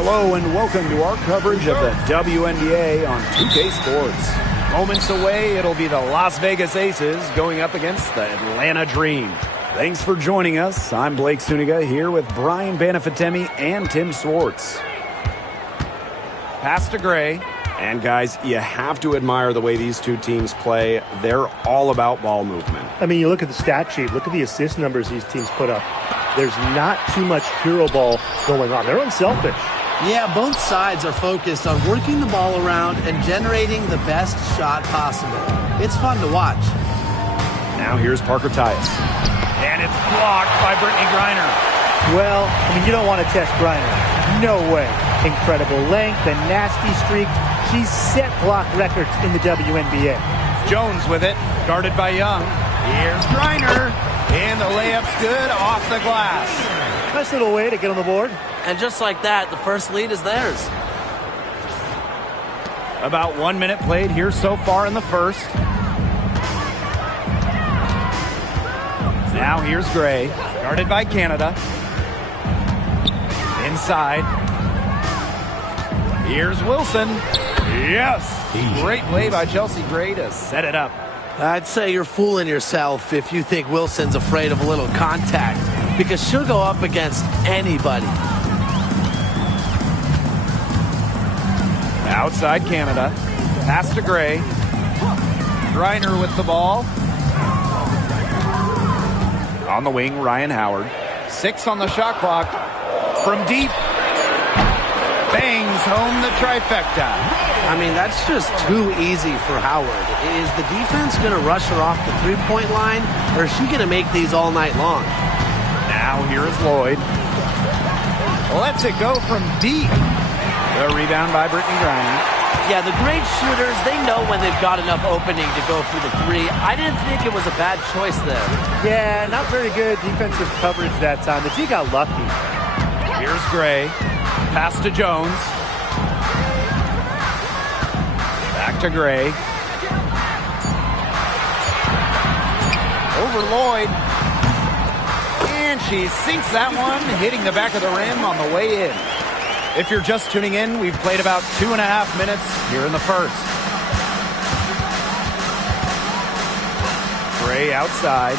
Hello and welcome to our coverage of the WNBA on 2K Sports. Moments away, it'll be the Las Vegas Aces going up against the Atlanta Dream. Thanks for joining us. I'm Blake Suniga here with Brian Banafitemi and Tim Swartz. Pass to Gray. And guys, you have to admire the way these two teams play. They're all about ball movement. I mean, you look at the stat sheet, look at the assist numbers these teams put up. There's not too much hero ball going on. They're unselfish. Yeah, both sides are focused on working the ball around and generating the best shot possible. It's fun to watch. Now here's Parker Tyus. And it's blocked by Brittany Griner. Well, I mean, you don't want to test Griner. No way. Incredible length, a nasty streak. She's set block records in the WNBA. Jones with it, guarded by Young. Here's Griner, and the layup's good off the glass. Nice little way to get on the board. And just like that, the first lead is theirs. About 1 minute played here so far in the first. Now here's Gray, guarded by Canada. Inside. Here's Wilson. Yes! Great play by Chelsea Gray to set it up. I'd say you're fooling yourself if you think Wilson's afraid of a little contact, because she'll go up against anybody. Outside Canada. Pass to Gray. Griner with the ball. On the wing, Ryan Howard. 6 on the shot clock. From deep. Bangs home the trifecta. I mean, that's just too easy for Howard. Is the defense going to rush her off the three-point line, or is she going to make these all night long? Now here is Lloyd. Lets it go from deep. The rebound by Brittany Griner. Yeah, the great shooters, they know when they've got enough opening to go through the three. I didn't think it was a bad choice there. Yeah, not very good defensive coverage that time. The T got lucky. Here's Gray. Pass to Jones. Back to Gray. Over Lloyd. And she sinks that one, hitting the back of the rim on the way in. If you're just tuning in, we've played about 2.5 minutes here in the first. Gray outside.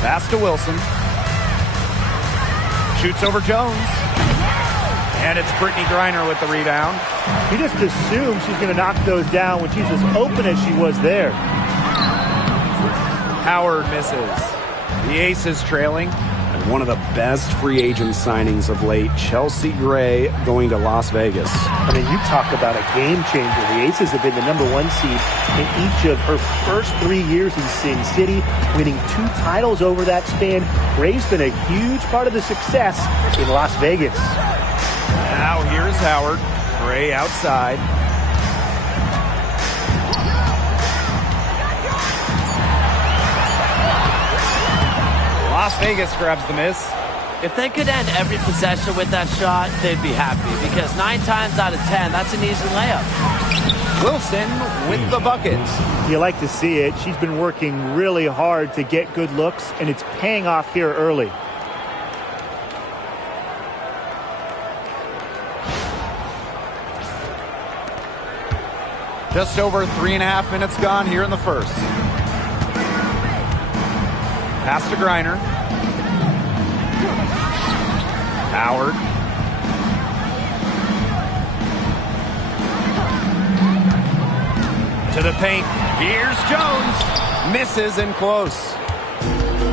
Pass to Wilson. Shoots over Jones. And it's Brittany Griner with the rebound. You just assume she's going to knock those down when she's as open as she was there. Howard misses. The Aces trailing. And one of the best free agent signings of late, Chelsea Gray going to Las Vegas. I mean, you talk about a game changer. The Aces have been the #1 seed in each of her first 3 years in Sin City, winning 2 titles over that span. Gray's been a huge part of the success in Las Vegas. Now here's Howard. Gray outside. Las Vegas grabs the miss. If they could end every possession with that shot, they'd be happy, because 9 times out of 10, that's an easy layup. Wilson with the bucket. You like to see it. She's been working really hard to get good looks, and it's paying off here early. Just over 3.5 minutes gone here in the first. Pass to Griner. Howard. To the paint. Here's Jones. Misses and close.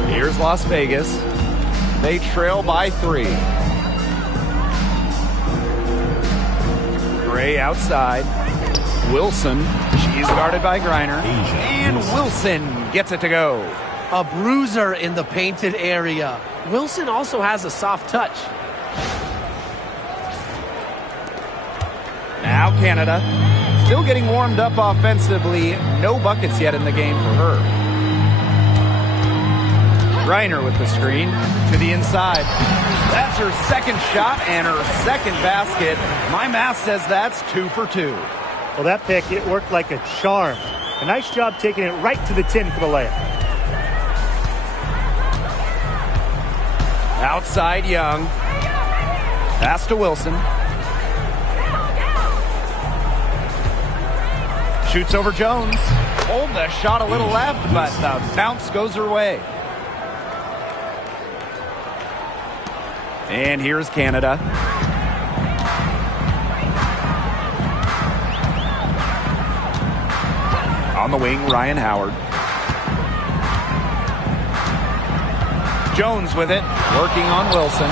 Here's Las Vegas. They trail by 3. Gray outside. Wilson. She's guarded by Griner. And Wilson gets it to go. A bruiser in the painted area. Wilson also has a soft touch. Now Canada. Still getting warmed up offensively. No buckets yet in the game for her. Griner with the screen to the inside. That's her second shot and her second basket. My math says that's 2 for 2. Well, that pick, it worked like a charm. A nice job taking it right to the tin for the layup. Outside Young. Pass to Wilson. Shoots over Jones. Hold the shot a little left, but the bounce goes her way. And here's Canada. On the wing, Ryan Howard. Jones with it, working on Wilson.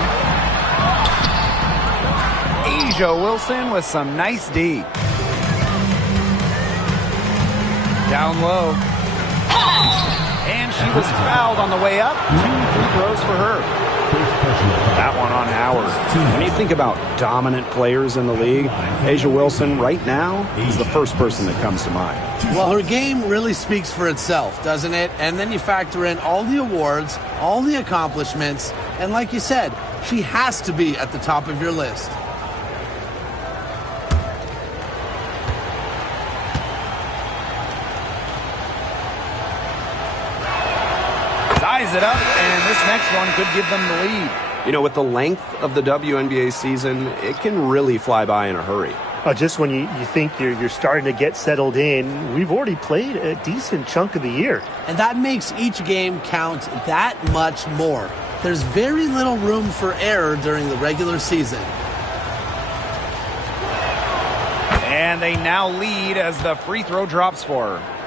Asia Wilson with some nice D. Down low. And she was fouled on the way up. 2 free throws for her. That one on Howard. When you think about dominant players in the league, Asia Wilson right now is the first person that comes to mind. Well, her game really speaks for itself, doesn't it? And then you factor in all the awards, all the accomplishments, and like you said, she has to be at the top of your list. Ties it up, and this next one could give them the lead. You know, with the length of the WNBA season, it can really fly by in a hurry. Just when you think you're starting to get settled in, we've already played a decent chunk of the year. And that makes each game count that much more. There's very little room for error during the regular season. And they now lead as the free throw drops for her.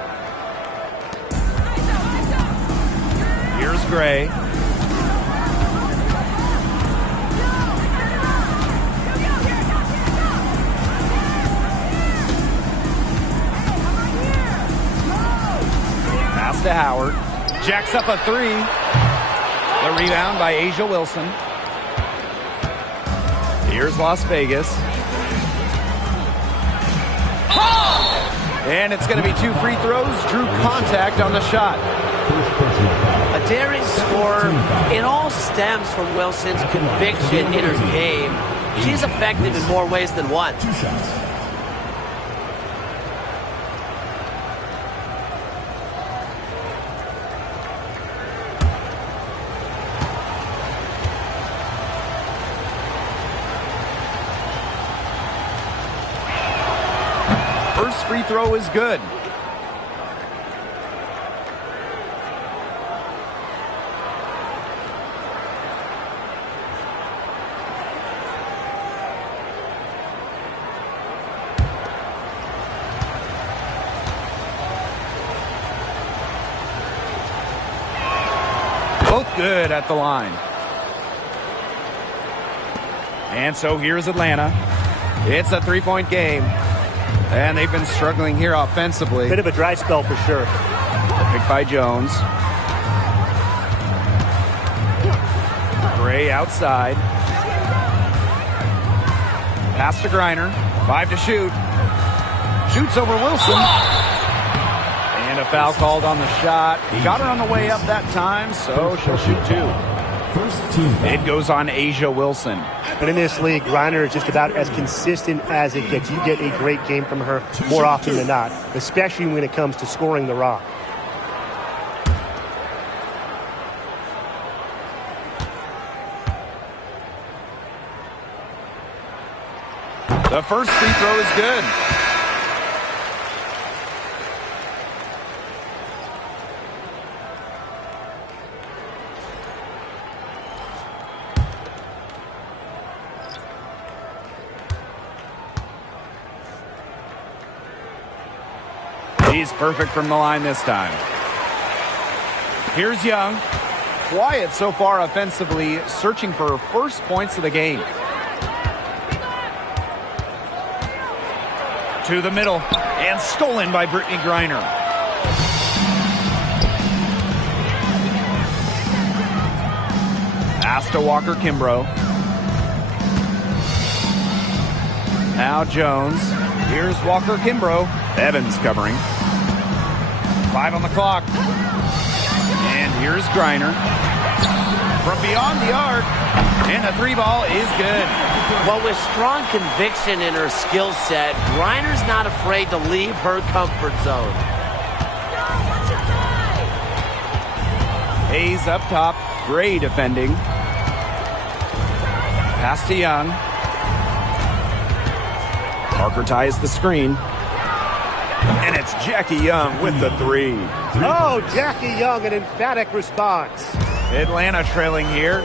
Here's Gray. Pass to Howard. Jacks up a 3. The rebound by Asia Wilson. Here's Las Vegas. And it's going to be 2 free throws. Drew contact on the shot. A daring scorer. It all stems from Wilson's conviction in her game. She's effective in more ways than one. First free throw is good. Both good at the line. And so here's Atlanta. It's a 3-point game. And they've been struggling here offensively. Bit of a dry spell for sure. Picked by Jones. Gray outside. Pass to Griner. 5 to shoot. Shoots over Wilson. And a foul called on the shot. Got her on the way up that time, so she'll shoot 2. It goes on Asia Wilson. But in this league, Griner is just about as consistent as it gets. You get a great game from her more often than not, especially when it comes to scoring the rock. The first free throw is good. He's perfect from the line this time. Here's Young. Quiet so far offensively, searching for her first points of the game. To the middle, and stolen by Brittany Griner. Pass to Walker Kimbrough. Now Jones. Here's Walker Kimbrough. Evans covering. 5 on the clock. And here's Griner. From beyond the arc. And the 3-ball is good. Well, with strong conviction in her skill set, Griner's not afraid to leave her comfort zone. Hayes up top. Gray defending. Pass to Young. Parker ties the screen. And it's Jackie Young with the three. Oh, Jackie Young, an emphatic response. Atlanta trailing here.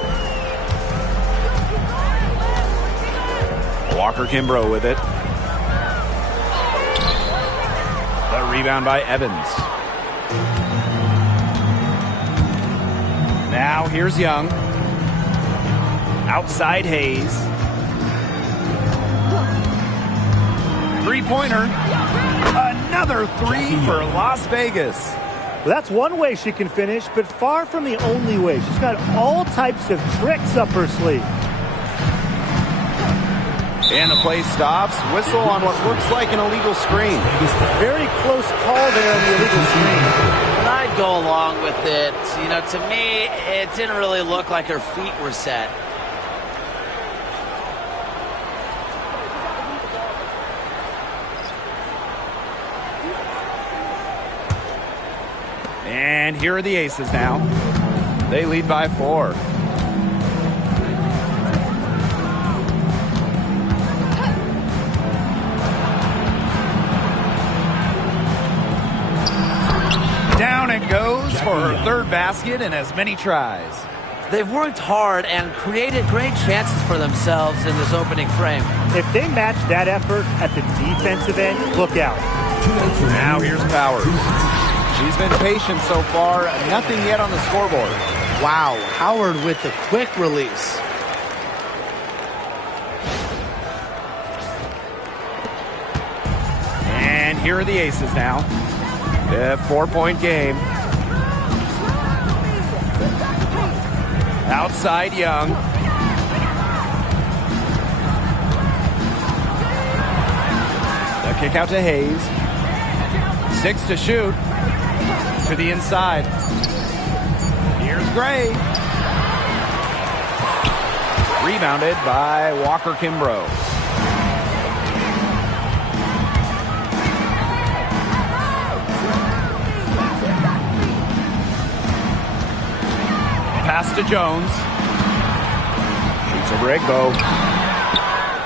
Walker Kimbrough with it. The rebound by Evans. Now here's Young. Outside Hayes. Three-pointer. Another three for Las Vegas. Well, that's one way she can finish, but far from the only way. She's got all types of tricks up her sleeve. And the play stops. Whistle on what looks like an illegal screen. Very close call there on the illegal screen. And I'd go along with it. You know, to me, it didn't really look like her feet were set. And here are the Aces now. They lead by 4. Down it goes for her third basket in as many tries. They've worked hard and created great chances for themselves in this opening frame. If they match that effort at the defensive end, look out. Now here's Powers. She's been patient so far. Nothing yet on the scoreboard. Wow, Howard with the quick release. And here are the Aces now. A 4-point game. Outside Young. The kick out to Hayes. 6 to shoot. To the inside. Here's Gray. Rebounded by Walker Kimbrough. Pass to Jones. Shoots a break, though.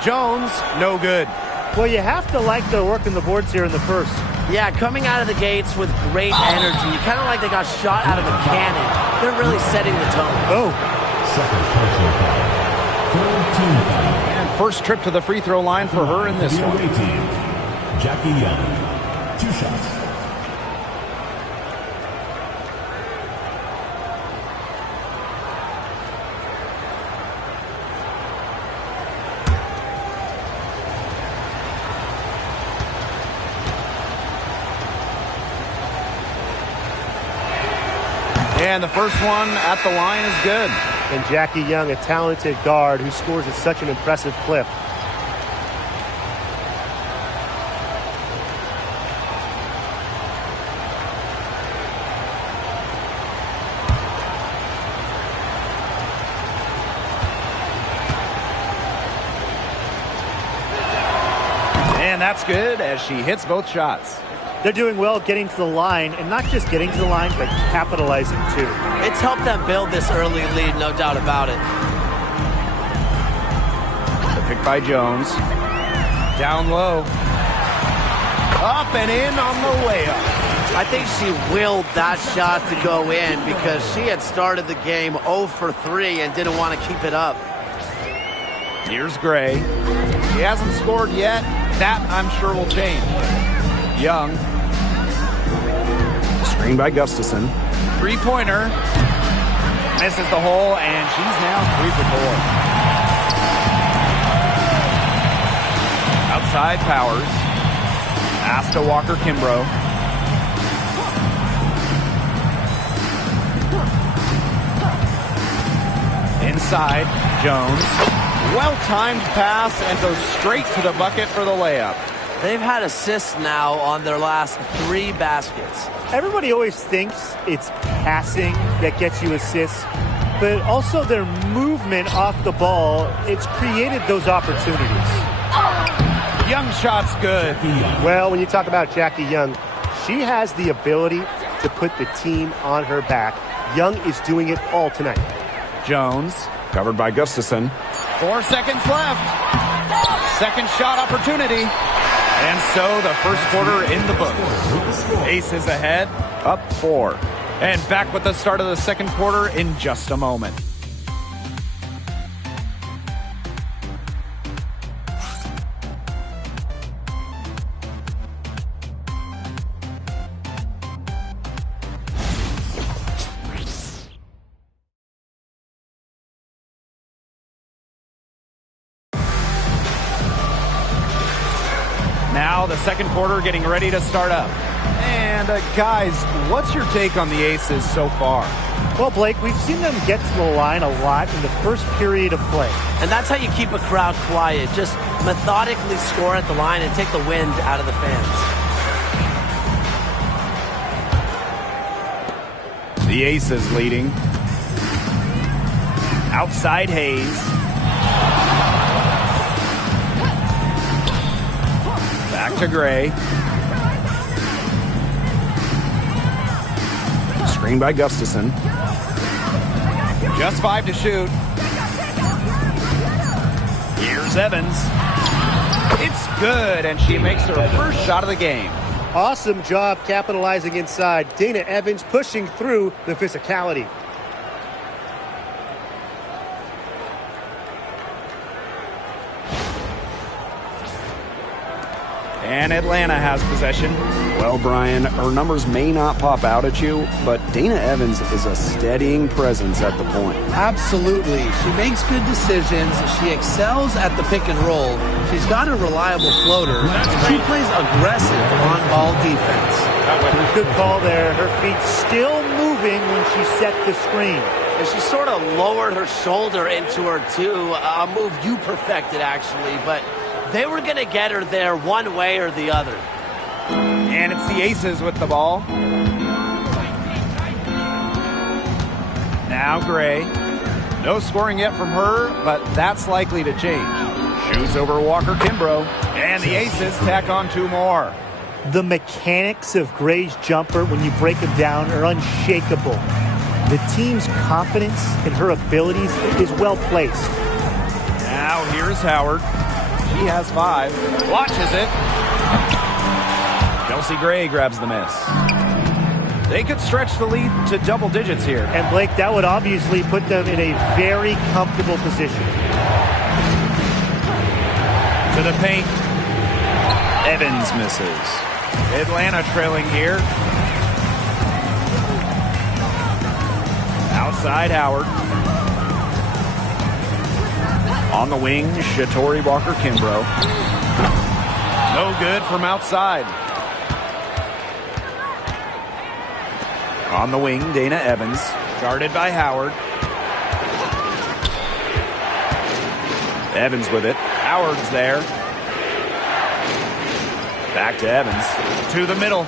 Jones, no good. Well, you have to like their work in the boards here in the first. Yeah, coming out of the gates with great energy. Kind of like they got shot out of a cannon. They're really setting the tone. Oh. Second personal foul. 14 foul. And first trip to the free throw line for her in this one. Team. Jackie Young. 2 shots. And the first one at the line is good. And Jackie Young, a talented guard who scores at such an impressive clip. And that's good as she hits both shots. They're doing well getting to the line, and not just getting to the line, but capitalizing too. It's helped them build this early lead, no doubt about it. The pick by Jones. Down low. Up and in on the layup. I think she willed that shot to go in because she had started the game 0 for 3 and didn't want to keep it up. Here's Gray. He hasn't scored yet. That, I'm sure, will change. Young. Screen by Gustafson. Three-pointer. Misses the hole, and she's now 3 for 4. Outside Powers. Pass to Walker Kimbrough. Inside, Jones. Well-timed pass and goes straight to the bucket for the layup. They've had assists now on their last 3 baskets. Everybody always thinks it's passing that gets you assists, but also their movement off the ball, it's created those opportunities. Young shot's good. Well, when you talk about Jackie Young, she has the ability to put the team on her back. Young is doing it all tonight. Jones. Covered by Gustafson. 4 seconds left. Second shot opportunity. And so the first quarter in the books. Aces ahead, up 4. And back with the start of the second quarter in just a moment. Now the second quarter getting ready to start up. And guys, what's your take on the Aces so far? Well, Blake, we've seen them get to the line a lot in the first period of play. And that's how you keep a crowd quiet. Just methodically score at the line and take the wind out of the fans. The Aces leading. Outside Hayes. Back to Gray. Screen by Gustafson. Just 5 to shoot. Here's Evans. It's good, and she makes her first shot of the game. Awesome job capitalizing inside. Dana Evans pushing through the physicality. And Atlanta has possession. Well, Brian, her numbers may not pop out at you, but Dana Evans is a steadying presence at the point. Absolutely. She makes good decisions. She excels at the pick and roll. She's got a reliable floater. She plays aggressive on-ball defense. Good call there. Her feet still moving when she set the screen. And she sort of lowered her shoulder into her, too. A move you perfected, actually, but they were going to get her there one way or the other. And it's the Aces with the ball. Now Gray. No scoring yet from her, but that's likely to change. Shoots over Walker Kimbrough. And the Aces tack on 2 more. The mechanics of Gray's jumper, when you break them down, are unshakable. The team's confidence in her abilities is well placed. Now here's Howard. She has 5. Watches it. Chelsea Gray grabs the miss. They could stretch the lead to double digits here. And Blake, that would obviously put them in a very comfortable position. To the paint. Evans misses. Atlanta trailing here. Outside Howard. On the wing, Shatori Walker-Kimbrough. No good from outside. On the wing, Dana Evans. Guarded by Howard. Evans with it. Howard's there. Back to Evans. To the middle.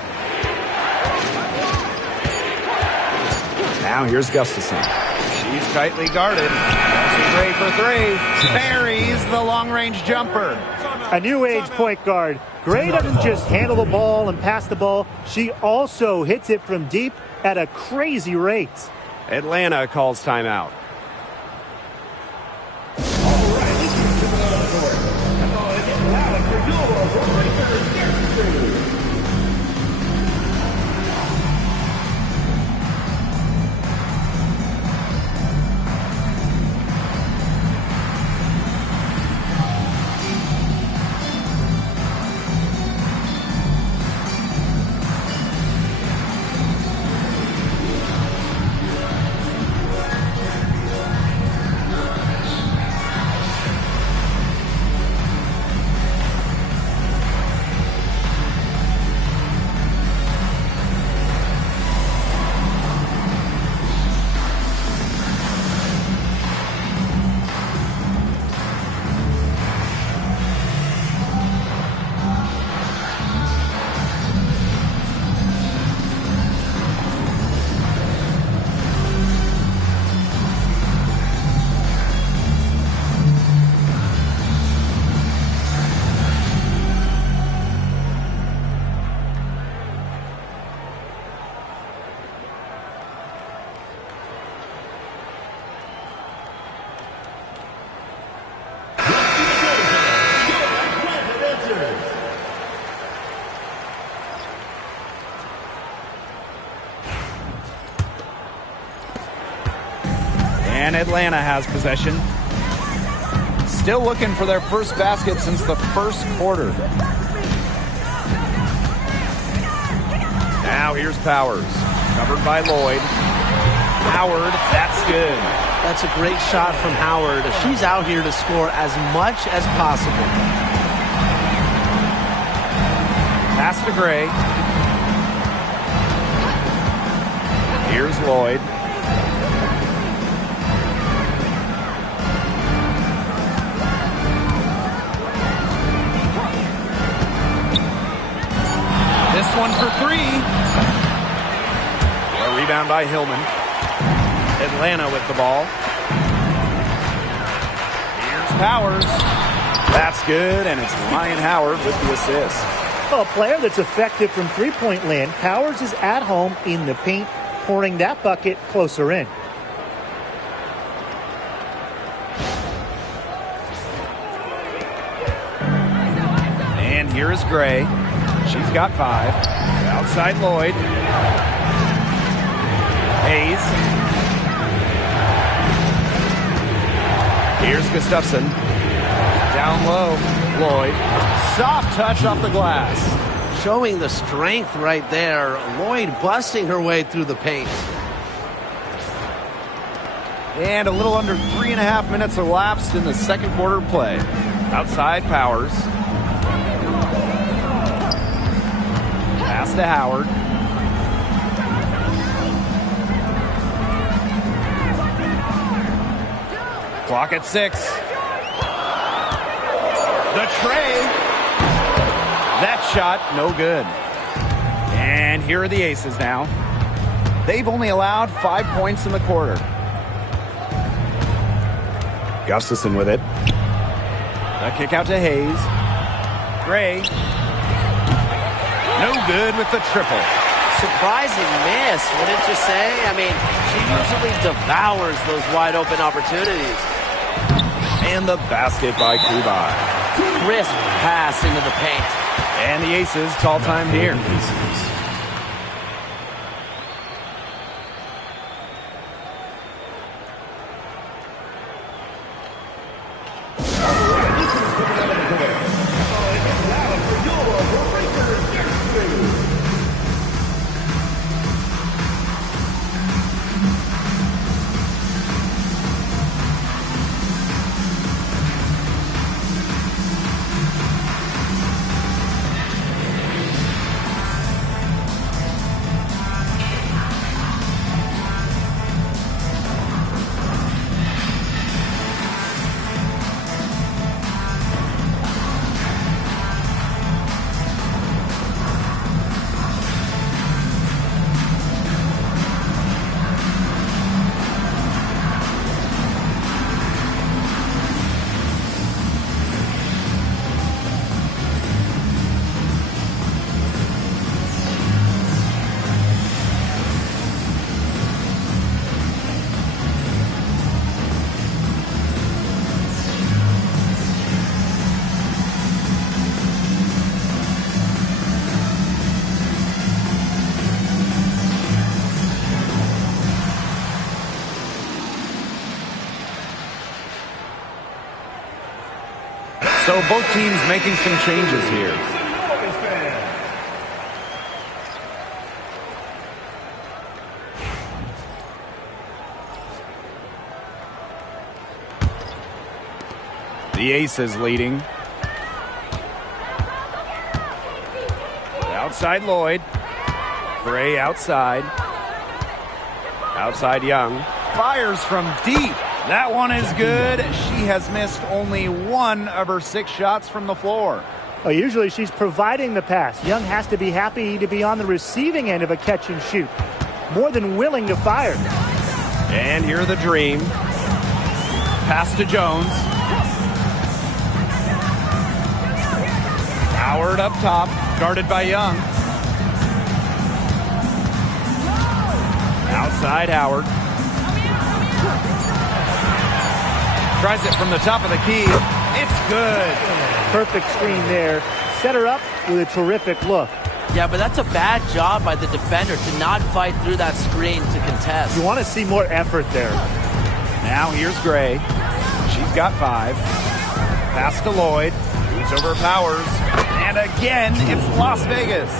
Now here's Gustafson. She's tightly guarded. Gray for 3. Buries the long-range jumper. A new age point guard. Gray doesn't just handle the ball and pass the ball. She also hits it from deep at a crazy rate. Atlanta calls timeout. And Atlanta has possession. Still looking for their first basket since the first quarter. Now here's Powers. Covered by Lloyd. Howard, that's good. That's a great shot from Howard. She's out here to score as much as possible. Pass to Gray. Here's Lloyd. This one for three. A rebound by Hillman. Atlanta with the ball. Here's Powers. That's good, and it's Ryan Howard with the assist. Well, a player that's effective from three-point land, Powers is at home in the paint, pouring that bucket closer in. And here is Gray. She's got 5. Outside Lloyd. Hayes. Here's Gustafson. Down low. Lloyd. Soft touch off the glass. Showing the strength right there. Lloyd busting her way through the paint. And a little under 3.5 minutes elapsed in the second quarter play. Outside Powers. Pass to Howard. Clock at 6. The tray. That shot, no good. And here are the Aces now. They've only allowed 5 points in the quarter. Gustafson with it. A kick out to Hayes. Gray. No good with the triple. Surprising miss, wouldn't you say? I mean, she usually devours those wide open opportunities. And the basket by Kubai. Crisp pass into the paint. And the Aces call time here. So both teams making some changes here. The Aces leading. Outside Lloyd. Gray outside. Outside Young. Fires from deep. That one is good. She has missed only 1 of her 6 shots from the floor. Well, usually she's providing the pass. Young has to be happy to be on the receiving end of a catch and shoot. More than willing to fire. And here the Dream. Pass to Jones. Howard up top, guarded by Young. Outside Howard. Tries it from the top of the key. It's good. Perfect screen there. Set her up with a terrific look. Yeah, but that's a bad job by the defender to not fight through that screen to contest. You want to see more effort there. Now here's Gray. She's got 5. Pass to Lloyd. Shoots over Powers. And again, it's Las Vegas.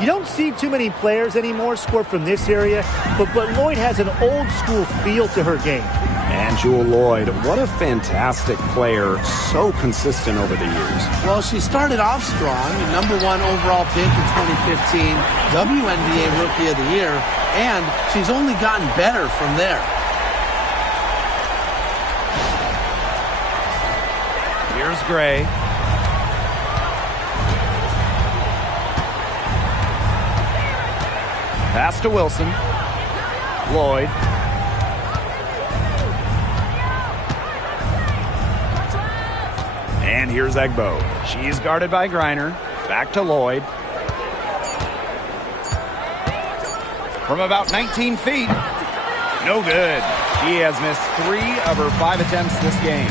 You don't see too many players anymore score from this area, but Lloyd has an old-school feel to her game. And Jewel Lloyd, what a fantastic player, so consistent over the years. Well, she started off strong, number 1 overall pick in 2015, WNBA Rookie of the Year, and she's only gotten better from there. Here's Gray. Pass to Wilson. Lloyd. And here's Egbo. She's guarded by Griner. Back to Lloyd. From about 19 feet. No good. She has missed 3 of her 5 attempts this game.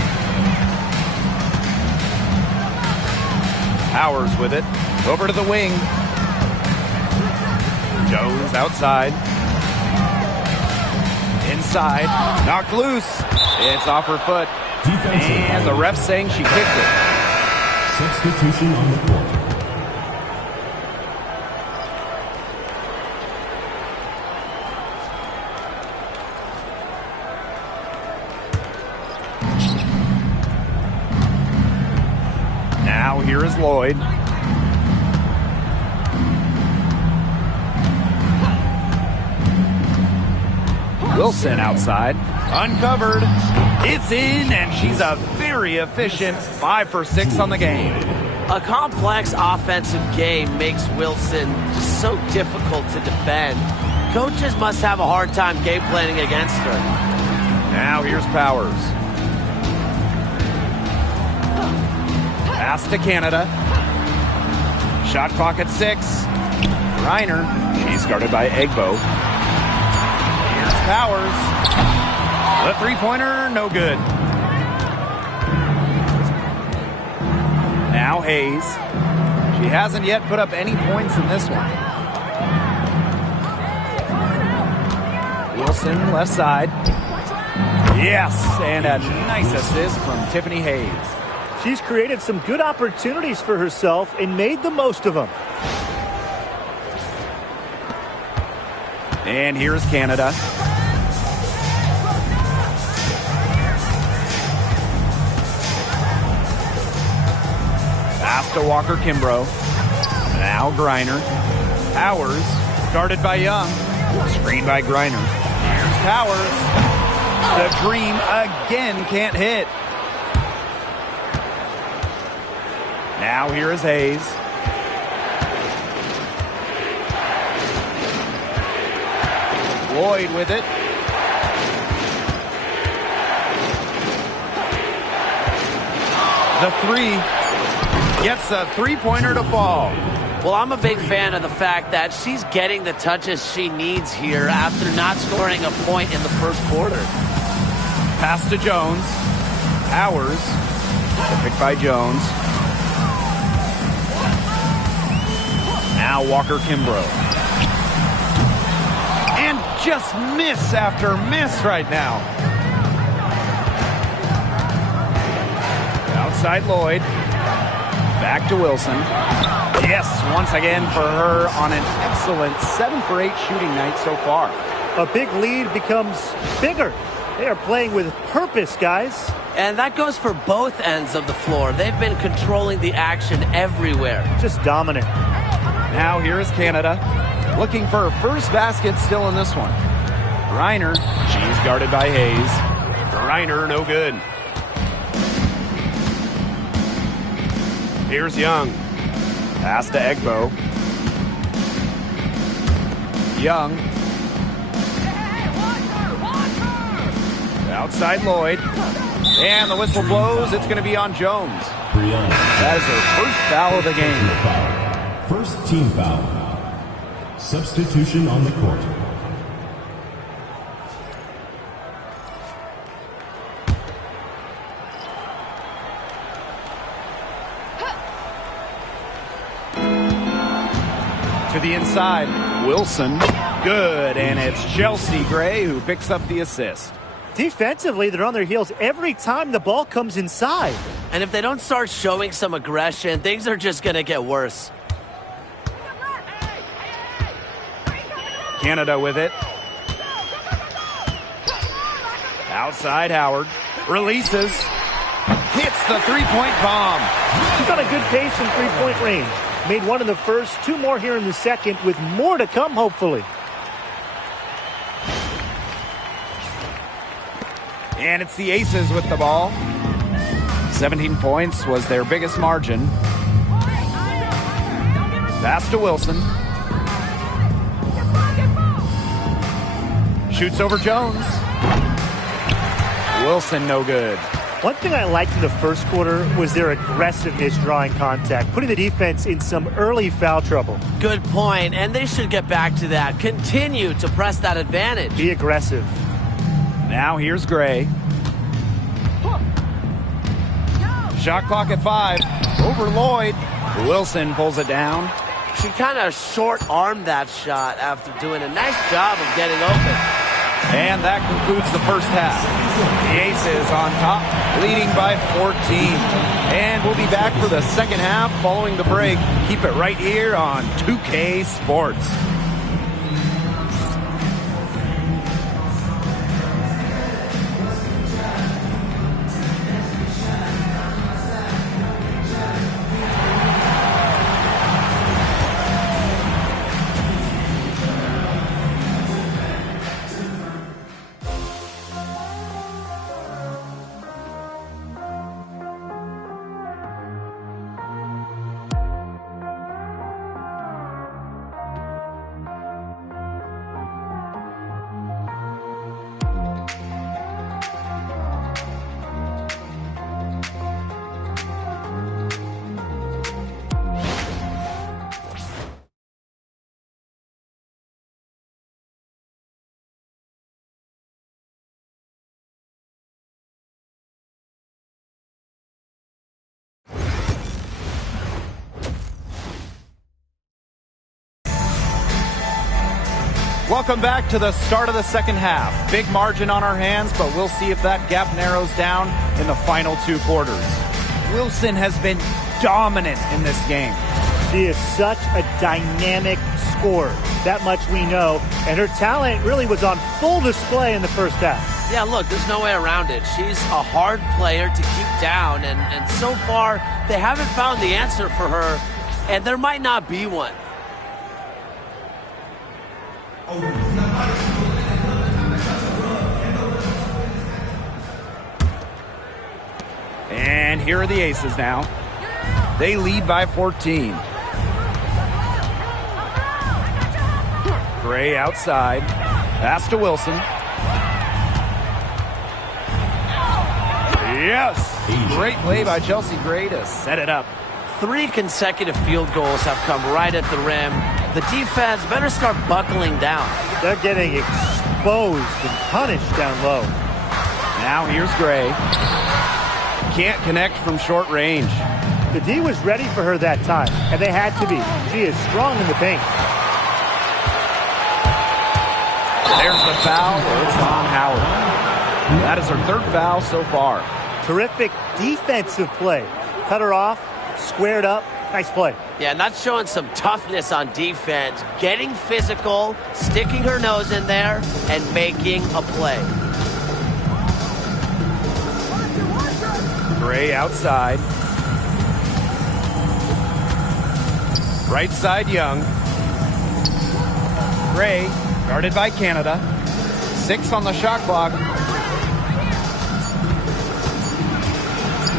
Powers with it. Over to the wing. Goes outside. Inside. Knocked loose. It's off her foot. And the ref's saying she kicked it. Substitution on the court. Now here is Lloyd. Wilson outside. Uncovered. It's in, and she's a very efficient 5 for 6 on the game. A complex offensive game makes Wilson just so difficult to defend. Coaches must have a hard time game planning against her. Now here's Powers. Pass to Canada. Shot clock at 6. Reiner. She's guarded by Egbo. Here's Powers. The three-pointer, no good. Now Hayes. She hasn't yet put up any points in this one. Wilson, left side. Yes, and a nice assist from Tiffany Hayes. She's created some good opportunities for herself and made the most of them. And here's Canada. Pass to Walker Kimbrough. Now Griner. Powers, guarded by Young. Screened by Griner. Here's Powers. The dream again can't hit. Now here is Hayes. Lloyd with it. The 3 gets a three-pointer to fall. Well, I'm a big fan of the fact that she's getting the touches she needs here after not scoring a point in the first quarter. Pass to Jones. Powers. Picked by Jones. Now Walker Kimbrough. And just miss after miss right now. Outside Lloyd. Back to Wilson. Yes, once again for her on an excellent 7 for 8 shooting night so far. A big lead becomes bigger. They are playing with purpose, guys. And that goes for both ends of the floor. They've been controlling the action everywhere. Just dominant. Now here is Canada. Looking for her first basket still in this one. Reiner. She's guarded by Hayes. Reiner, no good. Here's Young. Pass to Egbo. Young. Outside Lloyd. And the whistle blows. It's going to be on Jones. That is her first foul of the game. First team foul. Substitution on the court. To the inside, Wilson, good, and it's Chelsea Gray who picks up the assist. Defensively, they're on their heels every time the ball comes inside. And if they don't start showing some aggression, things are just going to get worse. Canada with it. Outside Howard. Releases. Hits the three-point bomb. He's got a good pace in three-point range. Made one in the first, two more here in the second, with more to come, hopefully. And it's the Aces with the ball. 17 points was their biggest margin. Pass to Wilson. Shoots over Jones. Wilson no good. One thing I liked in the first quarter was their aggressiveness drawing contact, putting the defense in some early foul trouble. Good point, and they should get back to that. Continue to press that advantage. Be aggressive. Now here's Gray. Shot clock at 5. Over Lloyd. Wilson pulls it down. She kind of short-armed that shot after doing a nice job of getting open. And that concludes the first half. The Aces on top, leading by 14. And we'll be back for the second half following the break. Keep it right here on 2K Sports. Welcome back to the start of the second half. Big margin on our hands, but we'll see if that gap narrows down in the final two quarters. Wilson has been dominant in this game. She is such a dynamic scorer. That much we know. And her talent really was on full display in the first half. Yeah, look, there's no way around it. She's a hard player to keep down, and so far, they haven't found the answer for her, and there might not be one. And here are the Aces now. They lead by 14. Gray outside. Pass to Wilson. Yes! Great play by Chelsea Gray to set it up. 3 consecutive field goals have come right at the rim. The defense better start buckling down. They're getting exposed and punished down low. Now here's Gray. Can't connect from short range. The D was ready for her that time, and they had to be. She is strong in the paint. There's the foul. It's on Howard. That is her third foul so far. Terrific defensive play. Cut her off, squared up. Nice play. Yeah, not showing some toughness on defense. Getting physical, sticking her nose in there, and making a play. Gray outside. Right side, Young. Gray, guarded by Canada. 6 on the shot clock.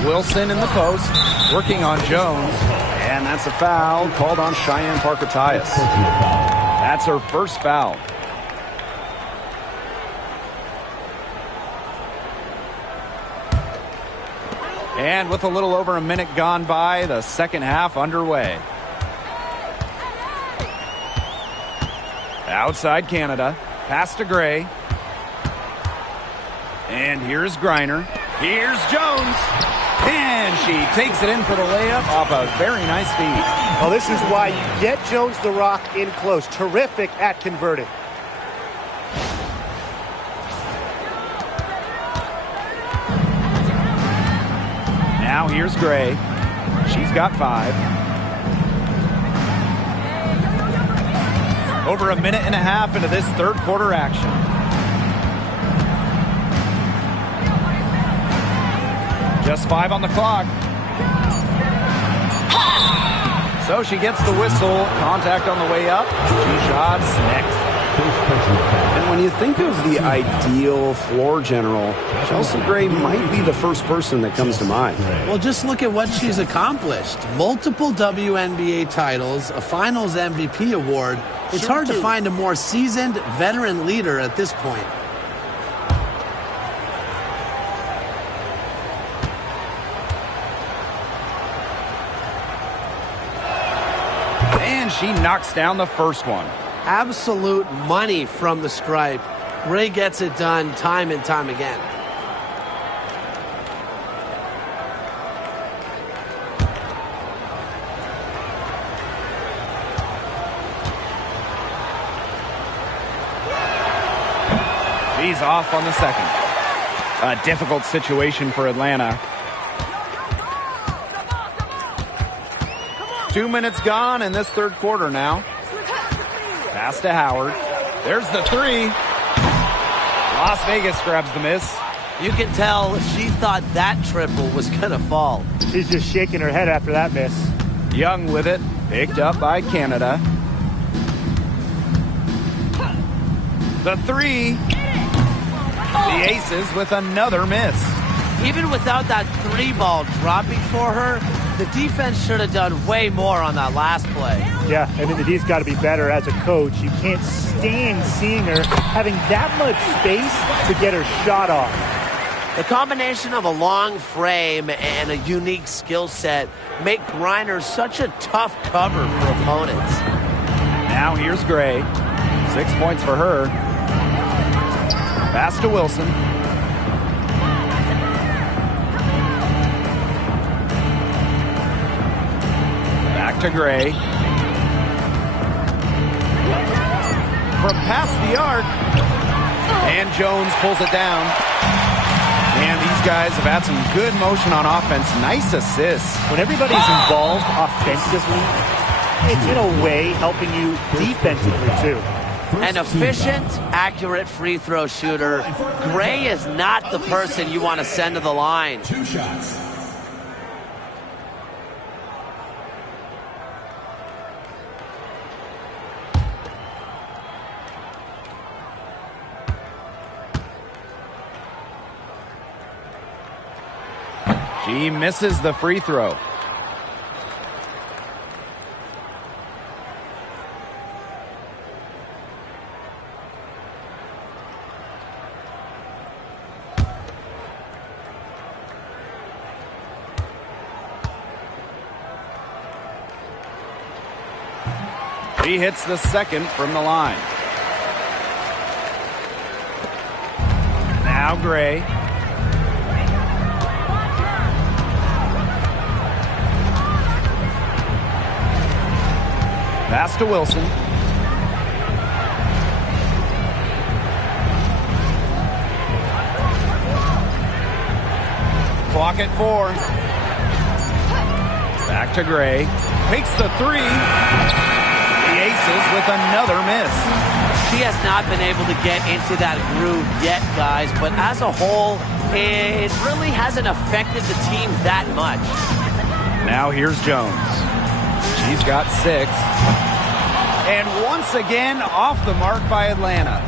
Wilson in the post, working on Jones. And that's a foul called on Cheyenne Parker-Tyus. That's her first foul. And with a little over a minute gone by, the second half underway. Outside Canada. Pass to Gray. And here's Griner. Here's Jones. And she takes it in for the layup off a very nice feed. Well, this is why you get Jones the Rock in close. Terrific at converting. Now here's Gray. She's got 5. Over a minute and a half into this third quarter action. Just 5 on the clock. So she gets the whistle. Contact on the way up. 2 shots next. And when you think of the ideal floor general, Chelsea Gray might be the first person that comes to mind. Well, just look at what she's accomplished. Multiple WNBA titles, a Finals MVP award. It's hard to find a more seasoned veteran leader at this point. And she knocks down the first one. Absolute money from the stripe. Gray gets it done time and time again. She's off on the second. A difficult situation for Atlanta. 2 minutes gone in this third quarter now. Pass to Howard. There's the 3. Las Vegas grabs the miss. You can tell she thought that triple was going to fall. She's just shaking her head after that miss. Young with it. Picked up by Canada. The 3. The Aces with another miss. Even without that 3-ball dropping for her, the defense should have done way more on that last play. Yeah, I mean, the D's got to be better as a coach. You can't stand seeing her having that much space to get her shot off. The combination of a long frame and a unique skill set make Griner such a tough cover for opponents. Now here's Gray. 6 points for her. Pass to Wilson. Back to Gray. From past the arc. And Jones pulls it down. And these guys have had some good motion on offense. Nice assists. When everybody's involved offensively, it's in a way helping you defensively too. An efficient, accurate free throw shooter. Gray is not the person you want to send to the line. 2 shots. She misses the free throw. She hits the second from the line. Now Gray. Pass to Wilson. Clock at 4. Back to Gray. Takes the 3. The Aces with another miss. She has not been able to get into that groove yet, guys, but as a whole, it really hasn't affected the team that much. Now here's Jones. She's got 6. And once again, off the mark by Atlanta.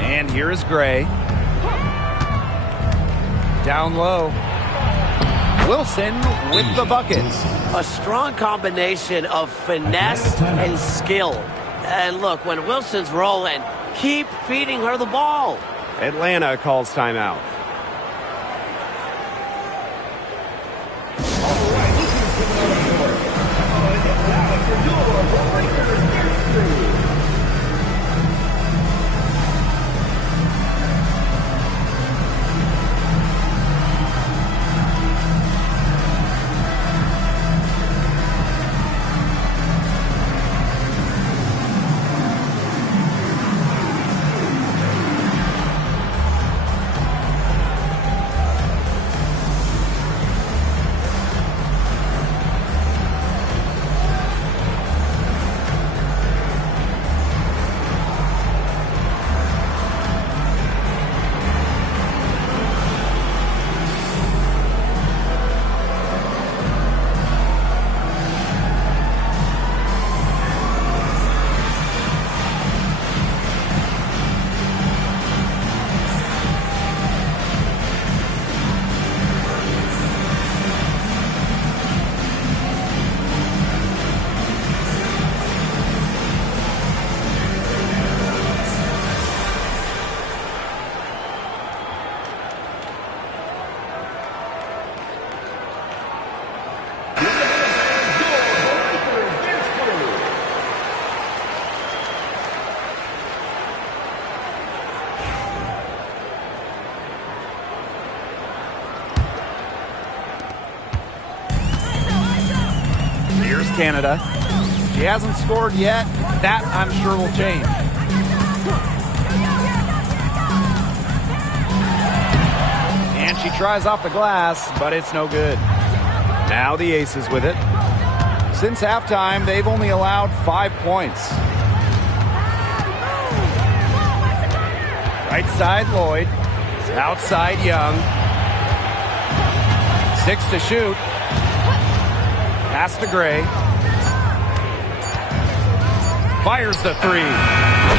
And here is Gray. Down low. Wilson with the bucket. A strong combination of finesse and skill. And look, when Wilson's rolling, keep feeding her the ball. Atlanta calls timeout. Canada. She hasn't scored yet. That, I'm sure, will change. And she tries off the glass, but it's no good. Now the Aces with it. Since halftime, they've only allowed 5 points. Right side, Lloyd. Outside, Young. 6 to shoot. Pass to Gray. Fires the three.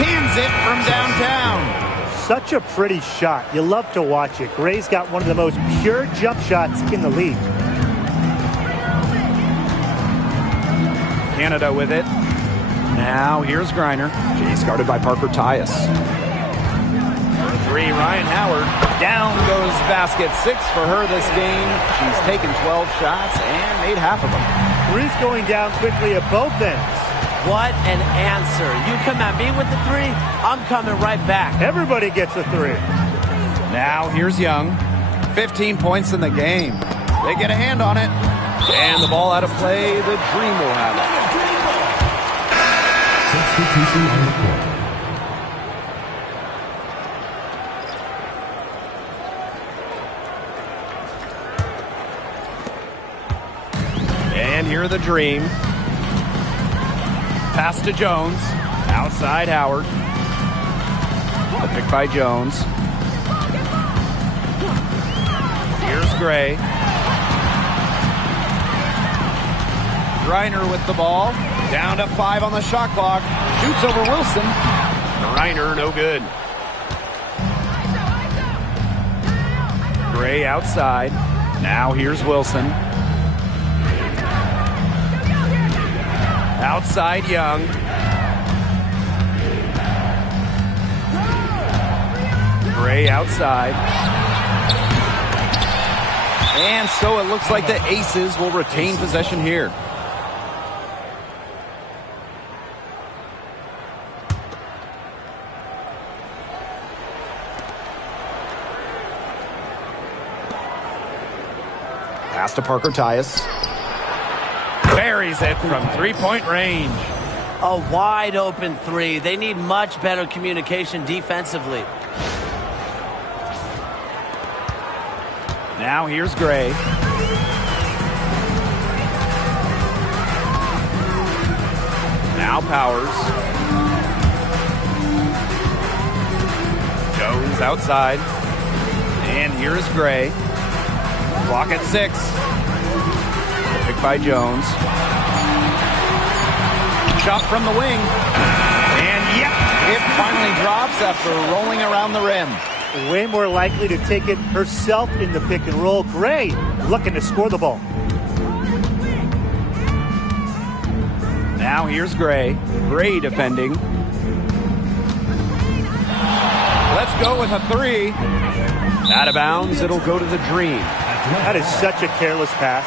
Cans it from downtown. Such a pretty shot. You love to watch it. Gray's got one of the most pure jump shots in the league. Canada with it. Now here's Griner. She's guarded by Parker Tyus. For 3, Ryan Howard. Down goes basket. 6 for her this game. She's taken 12 shots and made half of them. Three's going down quickly at both ends. What an answer. You come at me with the 3, I'm coming right back. Everybody gets a 3. Now here's Young. 15 points in the game. They get a hand on it. And the ball out of play. The Dream will have it. Substitution on the court. And here are the Dream. Pass to Jones. Outside Howard. The pick by Jones. Here's Gray. Griner with the ball. Down to 5 on the shot clock. Shoots over Wilson. Griner, no good. Gray outside. Now here's Wilson. Outside Young. Gray outside. And so it looks like the Aces will retain possession here. Pass to Parker Tyus. Buries it from 3-point range. A wide open 3. They need much better communication defensively. Now here's Gray. Now Powers. Jones outside. And here's Gray. Clock at 6. Pick by Jones. Shot from the wing. And yep, it finally drops after rolling around the rim. Way more likely to take it herself in the pick and roll. Gray looking to score the ball. Now here's Gray. Gray defending. Let's go with a 3. Out of bounds, it'll go to the Dream. That is such a careless pass.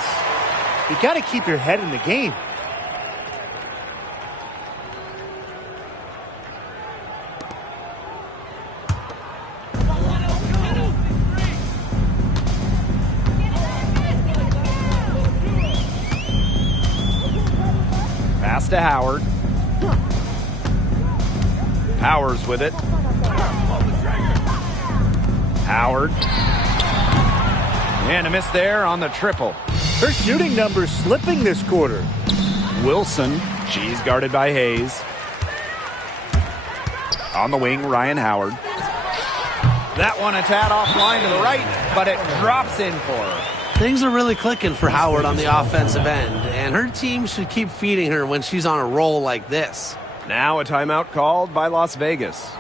You got to keep your head in the game. Pass to Howard. Powers with it. Howard. And a miss there on the triple. Her shooting numbers slipping this quarter. Wilson. She's guarded by Hayes. On the wing, Ryan Howard. That one a tad offline to the right, but it drops in for her. Things are really clicking for Howard on the offensive end, and her team should keep feeding her when she's on a roll like this. Now a timeout called by Las Vegas.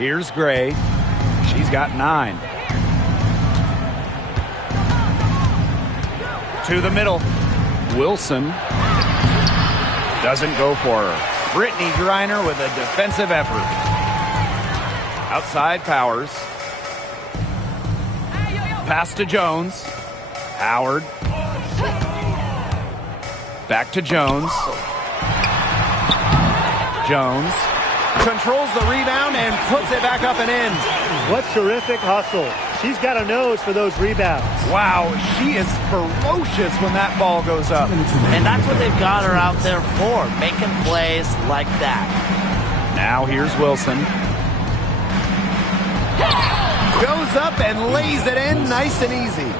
Here's Gray. She's got 9. To the middle. Wilson doesn't go for her. Brittany Griner with a defensive effort. Outside Powers. Pass to Jones. Howard. Back to Jones. Jones controls the rebound and puts it back up and in. What terrific hustle. She's got a nose for those rebounds. Wow, she is ferocious when that ball goes up. And that's what they've got her out there for, making plays like that. Now here's Wilson. Goes up and lays it in nice and easy.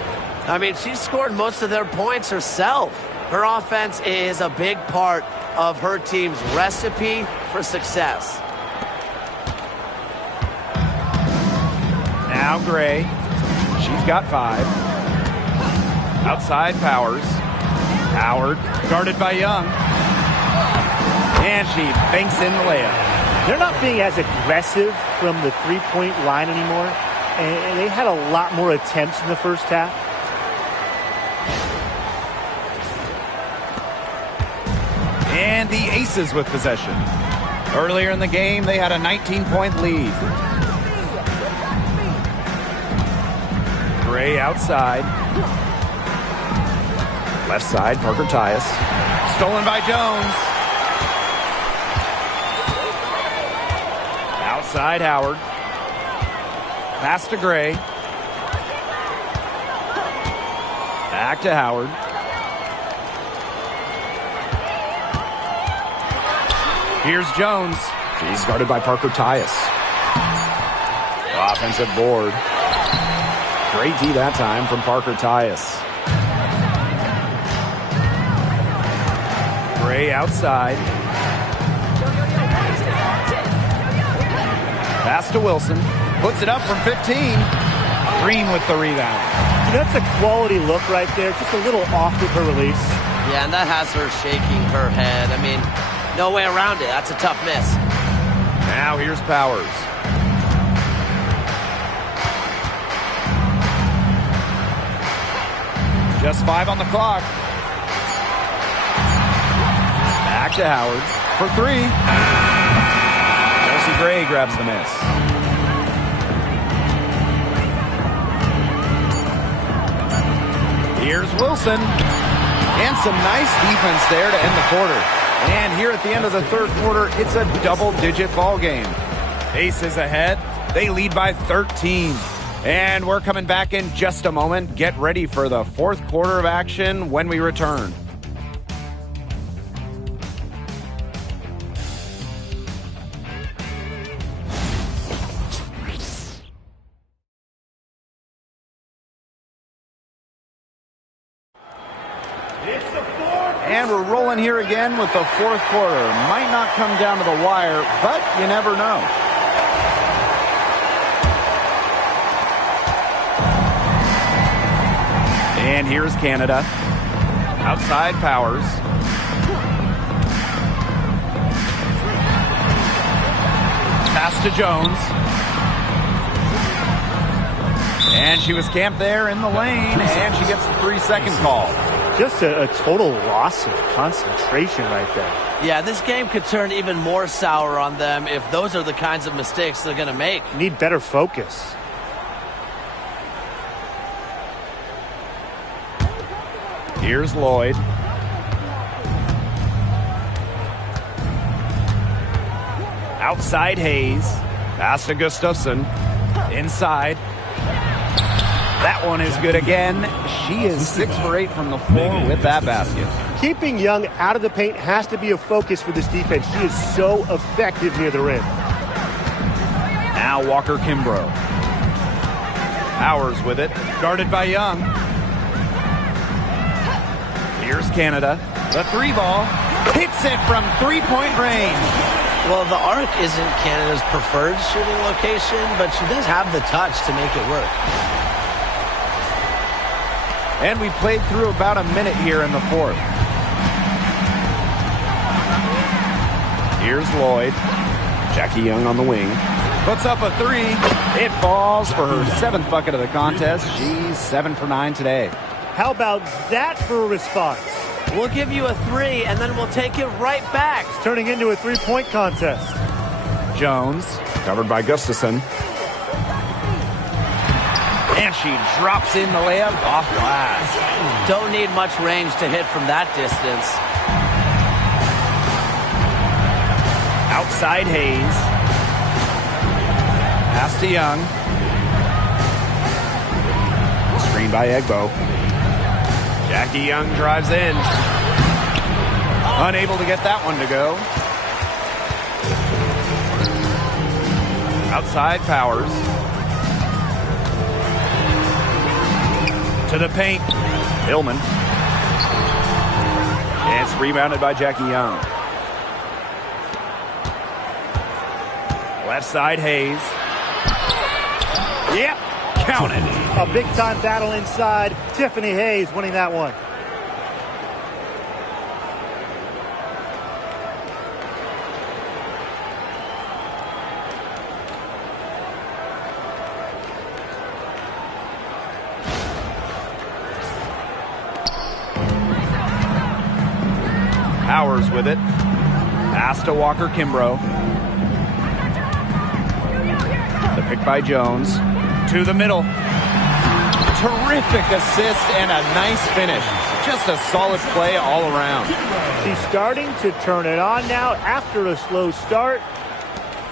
I mean, she scored most of their points herself. Her offense is a big part of her team's recipe for success. Now Gray. She's got 5. Outside Powers. Howard guarded by Young. And she banks in the layup. They're not being as aggressive from the three-point line anymore. And they had a lot more attempts in the first half. And the Aces with possession. Earlier in the game, they had a 19-point lead. Gray outside. Left side, Parker Tyus. Stolen by Jones. Outside, Howard. Pass to Gray. Back to Howard. Here's Jones. She's guarded by Parker Tyus. Offensive board. Great D that time from Parker Tyus. Gray outside. Pass to Wilson. Puts it up from 15. Green with the rebound. That's a quality look right there. Just a little off with her release. Yeah, and that has her shaking her head. I mean, no way around it. That's a tough miss. Now here's Powers. Just 5 on the clock. Back to Howard for 3. Chelsea Gray grabs the miss. Here's Wilson. And some nice defense there to end the quarter. And here at the end of the third quarter, it's a double-digit ball game. Aces ahead. They lead by 13. And we're coming back in just a moment. Get ready for the fourth quarter of action when we return. And we're rolling here again with the fourth quarter. Might not come down to the wire, but you never know. And here's Canada. Outside Powers. Pass to Jones. And she was camped there in the lane, and she gets the 3-second call. Just a total loss of concentration right there. Yeah, this game could turn even more sour on them if those are the kinds of mistakes they're going to make. Need better focus. Here's Lloyd. Outside Hayes. Pass to Gustafson. Inside. That one is good again. She is 6 for 8 from the floor with that basket. Keeping Young out of the paint has to be a focus for this defense. She is so effective near the rim. Now Walker Kimbrough. Powers with it. Guarded by Young. Here's Canada. The 3-ball. Hits it from 3-point range. Well, the arc isn't Canada's preferred shooting location, but she does have the touch to make it work. And we played through about a minute here in the fourth. Here's Lloyd. Jackie Young on the wing. Puts up a three. It falls for her 7th bucket of the contest. She's 7 for 9 today. How about that for a response? We'll give you a 3, and then we'll take it right back. It's turning into a three-point contest. Jones, covered by Gustafson. And she drops in the layup off glass. Don't need much range to hit from that distance. Outside Hayes. Pass to Young. Screen by Egbo. Jackie Young drives in. Unable to get that one to go. Outside Powers. To the paint. Hillman. And it's rebounded by Jackie Young. Left side Hayes. Yep. Count it. A big-time battle inside. Tiffany Hayes winning that one. Powers with it. Pass to Walker Kimbrough. The pick by Jones. To the middle. Terrific assist and a nice finish. Just a solid play all around. She's starting to turn it on now after a slow start.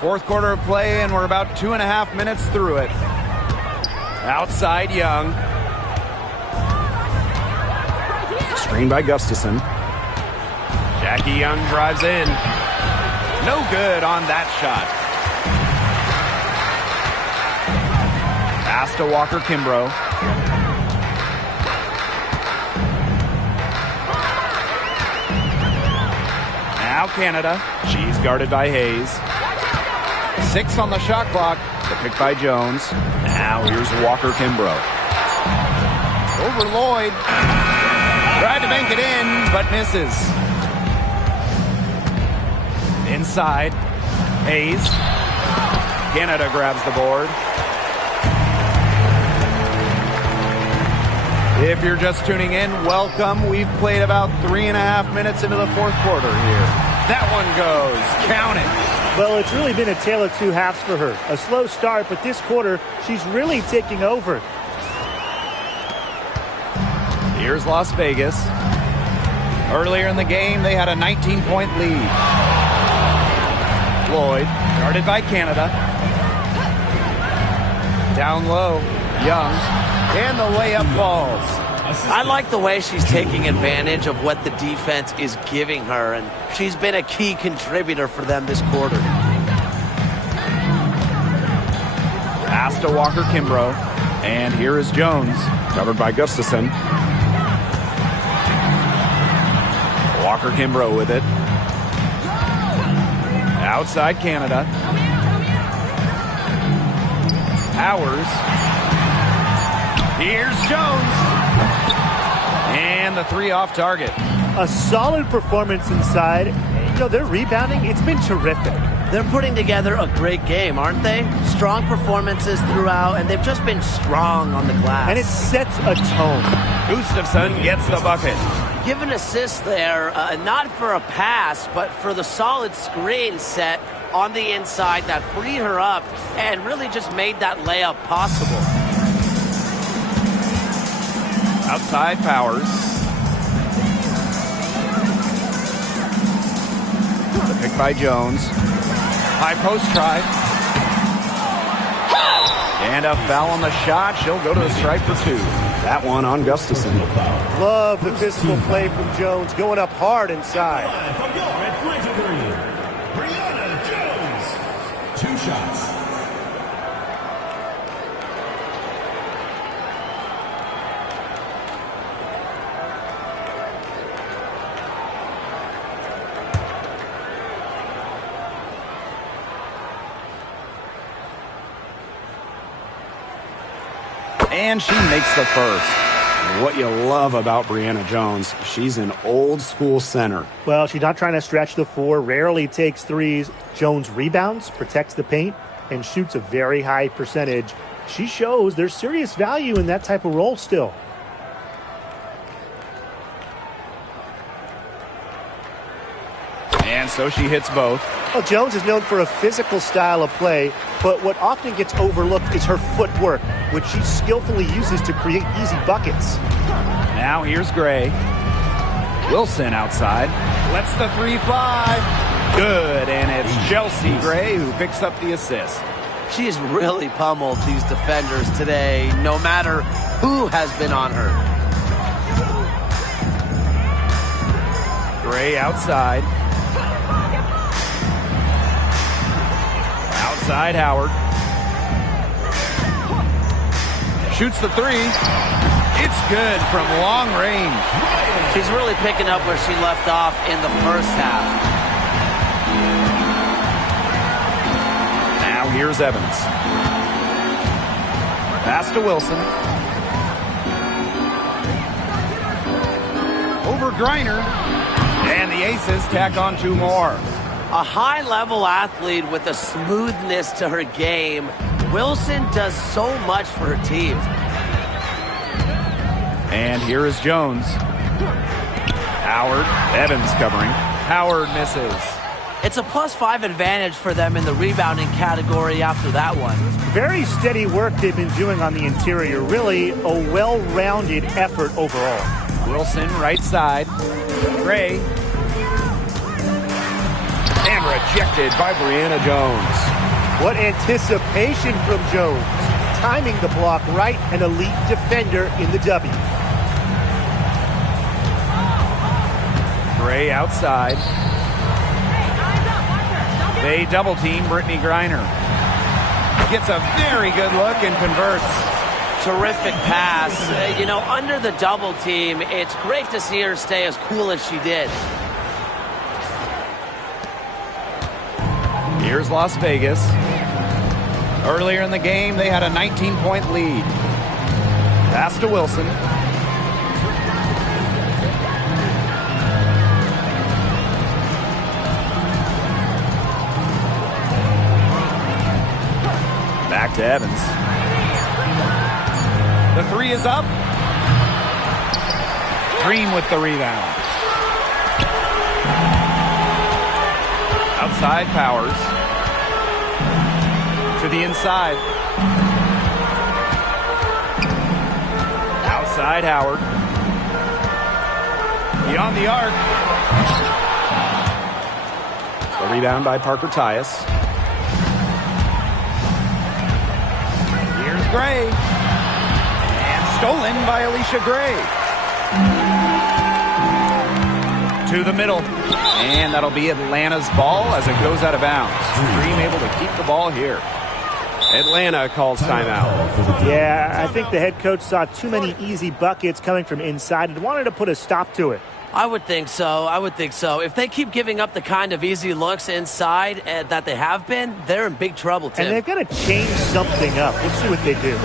4th quarter of play, and we're about 2.5 minutes through it. Outside Young. Screen by Gustafson. Jackie Young drives in. No good on that shot. Pass to Walker Kimbrough. Now Canada. She's guarded by Hayes. 6 on the shot clock. The pick by Jones. Now here's Walker Kimbrough. Over Lloyd. Tried to bank it in, but misses. Inside. Hayes. Canada grabs the board. If you're just tuning in, welcome. We've played about 3.5 minutes into the 4th quarter here. That one goes. Count it. Well, it's really been a tale of two halves for her. A slow start, but this quarter, she's really taking over. Here's Las Vegas. Earlier in the game, they had a 19-point lead. Lloyd, guarded by Canada. Down low, Young. And the layup falls. I like the way she's taking advantage of what the defense is giving her, and she's been a key contributor for them this quarter. Pass to Walker Kimbrough. And here is Jones, covered by Gustafson. Walker Kimbrough with it. Outside Canada. Powers. Here's Jones. And the 3 off target. A solid performance inside. You know, their rebounding, it's been terrific. They're putting together a great game, aren't they? Strong performances throughout, and they've just been strong on the glass. And it sets a tone. Gustafson gets the bucket. Give an assist there, not for a pass, but for the solid screen set on the inside that freed her up and really just made that layup possible. Outside Powers. The pick by Jones. High post try. And a foul on the shot. She'll go to the stripe for 2. That one on Gustafson. Love the physical play from Jones, going up hard inside. From guard 23, Brianna Jones. 2 shots. And she makes the first. What you love about Brianna Jones, she's an old school center. Well, she's not trying to stretch the 4, rarely takes threes. Jones rebounds, protects the paint, and shoots a very high percentage. She shows there's serious value in that type of role still. And so she hits both. Well, Jones is known for a physical style of play, but what often gets overlooked is her footwork, which she skillfully uses to create easy buckets. Now here's Gray. Wilson outside. Lets the three fly. Good, and it's Chelsea Gray who picks up the assist. She's really pummeled these defenders today, no matter who has been on her. Gray outside. Outside Howard. Shoots the three. It's good from long range. She's really picking up where she left off in the first half. Now here's Evans. Pass to Wilson. Over Griner. And the Aces tack on 2 more. A high-level athlete with a smoothness to her game. Wilson does so much for her team. And here is Jones. Howard. Evans covering. Howard misses. It's a +5 advantage for them in the rebounding category after that one. Very steady work they've been doing on the interior. Really a well-rounded effort overall. Wilson right side. Gray. And rejected by Brianna Jones. What anticipation from Jones. Timing the block right, an elite defender in the W. Gray outside. They double team Brittany Griner. Gets a very good look and converts. Terrific pass. You know, under the double team, it's great to see her stay as cool as she did. Here's Las Vegas. Earlier in the game, they had a 19-point lead. Pass to Wilson. Back to Evans. The three is up. Green with the rebound. Outside Powers. To the inside. Outside Howard. Beyond the arc. The rebound by Parker Tyus. Here's Gray. And stolen by Alicia Gray. To the middle. And that'll be Atlanta's ball as it goes out of bounds. Dream able to keep the ball here. Atlanta calls timeout. Yeah, I think the head coach saw too many easy buckets coming from inside and wanted to put a stop to it. I would think so. I would think so. If they keep giving up the kind of easy looks inside that they have been, they're in big trouble, Tim. And they've got to change something up. Let's see what they do.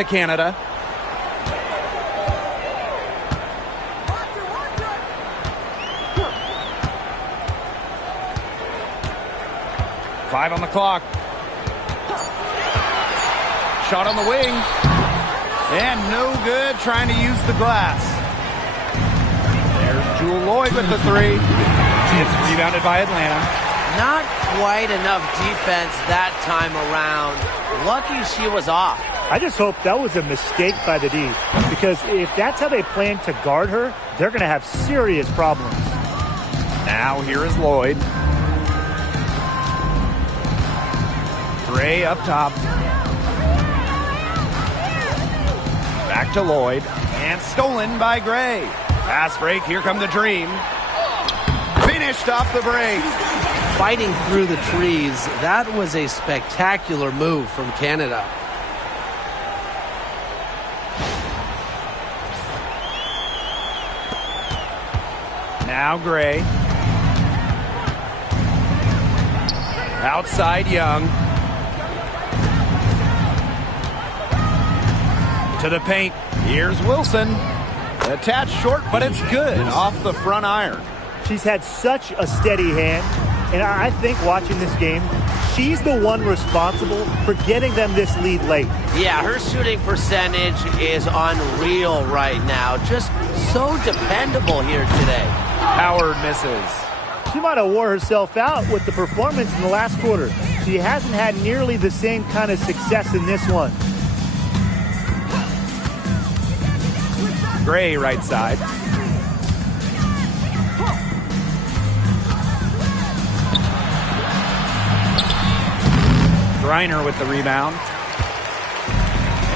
to Canada. Five on the clock. Shot on the wing. And no good, trying to use the glass. There's Jewel Lloyd with the three. It's rebounded by Atlanta. Not quite enough defense that time around. Lucky she was off. I just hope that was a mistake by the D, because if that's how they plan to guard her, they're going to have serious problems. Now here is Lloyd. Gray up top. Back to Lloyd. And stolen by Gray. Pass break. Here come the Dream. Finished off the break. Fighting through the trees. That was a spectacular move from Canada. Now Gray. Outside Young. To the paint. Here's Wilson. Attached short, but it's good off the front iron. She's had such a steady hand, and I think watching this game, she's the one responsible for getting them this lead late. Yeah, her shooting percentage is unreal right now. Just so dependable here today. Howard misses. She might have wore herself out with the performance in the last quarter. She hasn't had nearly the same kind of success in this one. Gray right side. Griner with the rebound.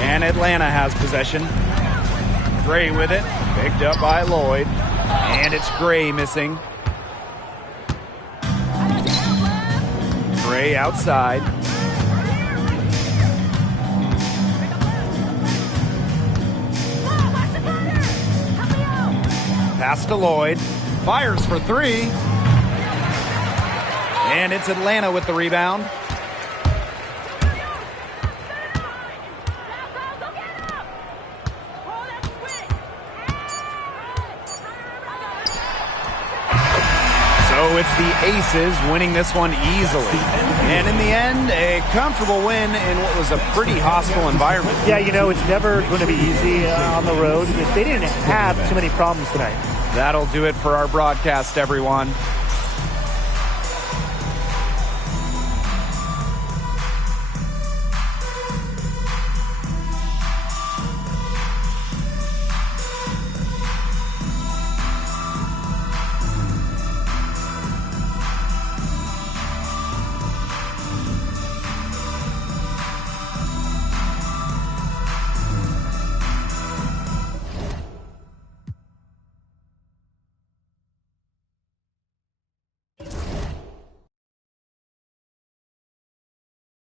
And Atlanta has possession. Gray with it. Picked up by Lloyd. And it's Gray missing. Gray outside. Pass to Lloyd. Fires for three. And it's Atlanta with the rebound. So it's the Aces winning this one easily. And in the end, a comfortable win in what was a pretty hostile environment. Yeah, you know, it's never going to be easy on the road. They didn't have too many problems tonight. That'll do it for our broadcast, everyone.